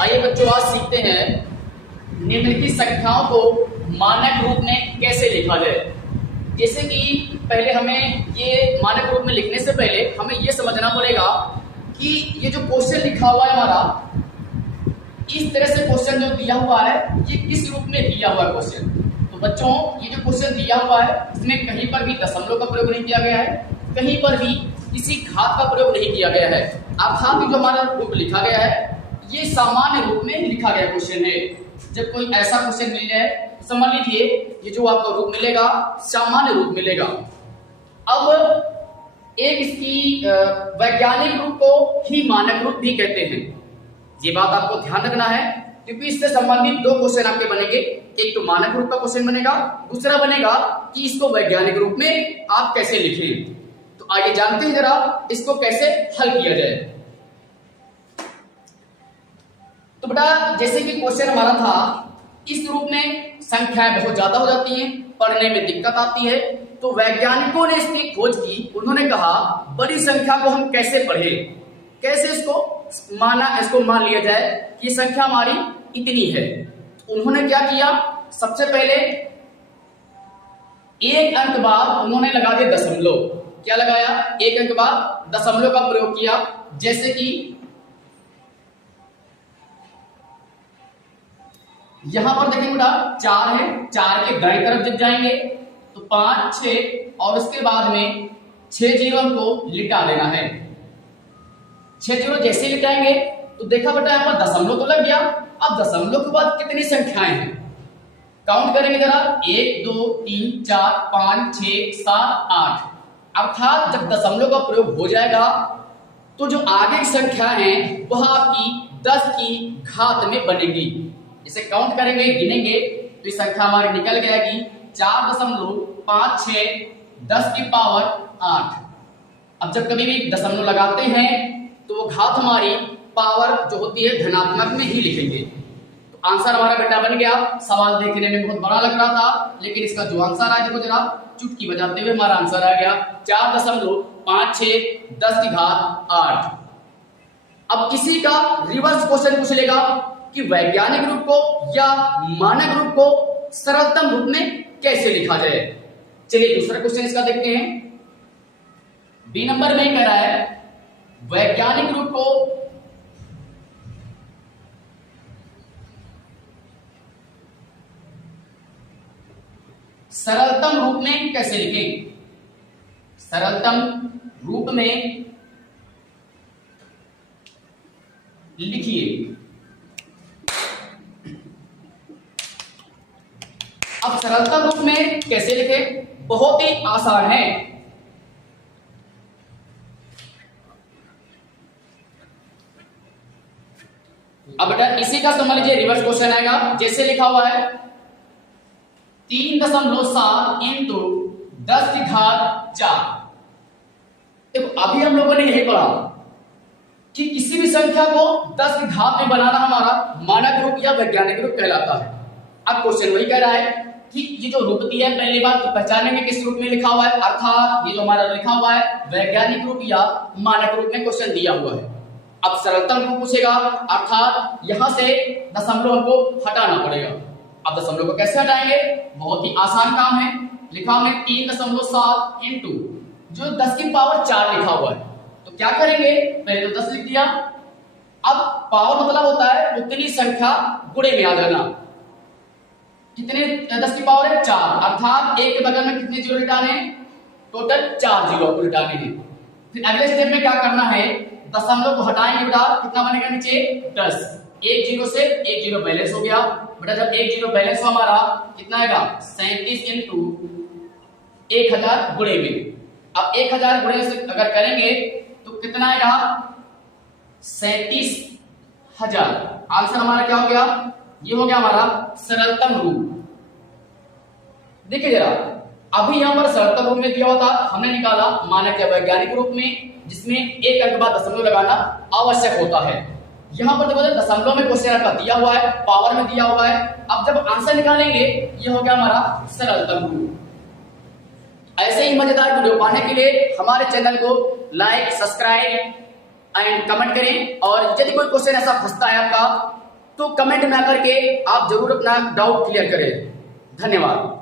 आइए बच्चों, आज सीखते हैं निम्नलिखित संख्याओं को मानक रूप में कैसे लिखा जाए। जैसे कि पहले हमें ये मानक रूप में लिखने से पहले हमें ये समझना पड़ेगा कि ये जो क्वेश्चन लिखा हुआ है हमारा, इस तरह से क्वेश्चन जो दिया हुआ है ये किस रूप में दिया हुआ है क्वेश्चन। तो बच्चों, ये जो क्वेश्चन दिया हुआ है इसमें कहीं पर भी दशमलव का प्रयोग नहीं किया गया है, कहीं पर भी किसी घात का प्रयोग नहीं किया गया है, अर्थात जो हमारा रूप लिखा गया है ये सामान्य रूप में लिखा गया क्वेश्चन है। जब कोई ऐसा क्वेश्चन मिल जाए तो समझ लीजिए ये जो आपको रूप मिलेगा सामान्य रूप मिलेगा। अब एक इसकी वैज्ञानिक रूप को ही मानक रूप भी कहते हैं। ये बात आपको ध्यान रखना है क्योंकि इससे संबंधित दो क्वेश्चन आपके बनेंगे। एक तो मानक रूप का क्वेश्चन बनेगा, दूसरा बनेगा कि इसको वैज्ञानिक रूप में आप कैसे लिखें। तो आइए जानते हैं जरा इसको कैसे हल किया जाए। तो बेटा, जैसे कि क्वेश्चन हमारा था, इस रूप में संख्याएं बहुत ज्यादा हो जाती हैं, पढ़ने में दिक्कत आती है, तो वैज्ञानिकों ने इसकी खोज की। उन्होंने कहा बड़ी संख्या को हम कैसे पढ़ें, कैसे इसको मान लिया जाए कि ये संख्या हमारी इतनी है। तो उन्होंने क्या किया, सबसे पहले एक अंक बाद उन्होंने लगा दिया दशमलव। क्या लगाया? एक अंक बाद दशमलव का प्रयोग किया। जैसे कि यहां पर देखेंगे बेटा 4 है, 4 के दाईं तरफ जब जाएंगे तो 5, 6 और उसके बाद में 6 जीरो को लिटा देना है। 6 जीरो जैसे लिटाएंगे तो देखा बेटा यहाँ पर दशमलव तो लग गया। अब दशमलव के बाद कितनी संख्याएं हैं काउंट करेंगे जरा, 1 2 3 4 5 6 7 8। अर्थात जब दशमलव का प्रयोग हो जाएगा तो जो आगे की संख्या है वह आपकी 10 की घात में बनेगी। इसे काउंट करेंगे, गिनेंगे तो ये संख्या हमारी निकल जाएगी 4.56 10 की पावर 8। अब जब कभी भी दशमलव लगाते हैं तो वो घात हमारी पावर जो होती है धनात्मक में ही लिखेंगे। तो आंसर हमारा बेटा बन गया। सवाल देखने में बहुत बड़ा लग रहा था, लेकिन इसका जो आंसर आया देखो जरा, चुटकी बजाते हुए हमारा आंसर आ गया 4.56 10 की घात 8। अब किसी का रिवर्स क्वेश्चन पूछ लेगा कि वैज्ञानिक रूप को या मानक रूप को सरलतम रूप में कैसे लिखा जाए। चलिए दूसरा क्वेश्चन इसका देखते हैं। बी नंबर में कह रहा है वैज्ञानिक रूप को सरलतम रूप में कैसे लिखें। सरलतम रूप में लिखिए। अब सरलतम रूप में कैसे लिखें, बहुत ही आसान है। अब बेटा इसी का समझ लीजिए रिवर्स क्वेश्चन आएगा। जैसे लिखा हुआ है 3.7 इंटू 10 की घात 4। देखो अभी हम लोगों ने यही पढ़ा कि किसी भी संख्या को 10 की घात में बनाना हमारा मानक रूप या वैज्ञानिक रूप कहलाता है। अब क्वेश्चन वही कह रहा है कि ये जो रूप दिया है पहली बात तो पहचानेंगे किस रूप में लिखा हुआ है, अर्थात ये जो हमारा लिखा हुआ है वैज्ञानिक रूप या मानक रूप में क्वेश्चन दिया हुआ है। अब सरलतम रूप पूछेगा, अर्थात यहां से दशमलव को हटाना पड़ेगा। अब दशमलव को कैसे हटाएंगे, बहुत ही आसान काम है। लिखा हमने 3.7 इंटू जो 10 की पावर 4 लिखा हुआ है, तो क्या करेंगे, पहले तो 10 लिख दिया। अब पावर मतलब होता है उतनी संख्या गुणे में आ जाना। कितने 10 की पावर है 4, अर्थात एक के बगल में कितने जीरो लिटाने हैं, टोटल 4 जीरो को लिटाने हैं। फिर अगले स्टेप में क्या करना है, दशमलव को हटाएंगे बेटा, कितना बनेगा नीचे 10। एक जीरो से एक जीरो बैलेंस हो गया बेटा। जब एक जीरो बैलेंस हो हमारा कितना आएगा 37 इंटू 1000 गुणे में। अब 1000 गुणे से अगर करेंगे तो कितना आएगा 37,000। आंसर हमारा क्या हो गया, ये हो गया हमारा सरलतम रूप। देखिए जरा, अभी यहां पर सरलतम रूप में दिया हुआ था, हमने निकाला मानक या वैज्ञानिक रूप में, जिसमें एक अंक बाद दशमलव लगाना आवश्यक होता है। यहां पर देखो दशमलव में क्वेश्चन आपका दिया हुआ है, पावर में दिया हुआ है। अब जब आंसर निकालेंगे ये हो गया हमारा सरलतम रूप। ऐसे ही मजेदार वीडियो पाने के लिए हमारे चैनल को लाइक, सब्सक्राइब एंड कमेंट करें। और यदि कोई क्वेश्चन ऐसा फंसता है आपका तो कमेंट में आकर के आप जरूर अपना डाउट क्लियर करें। धन्यवाद।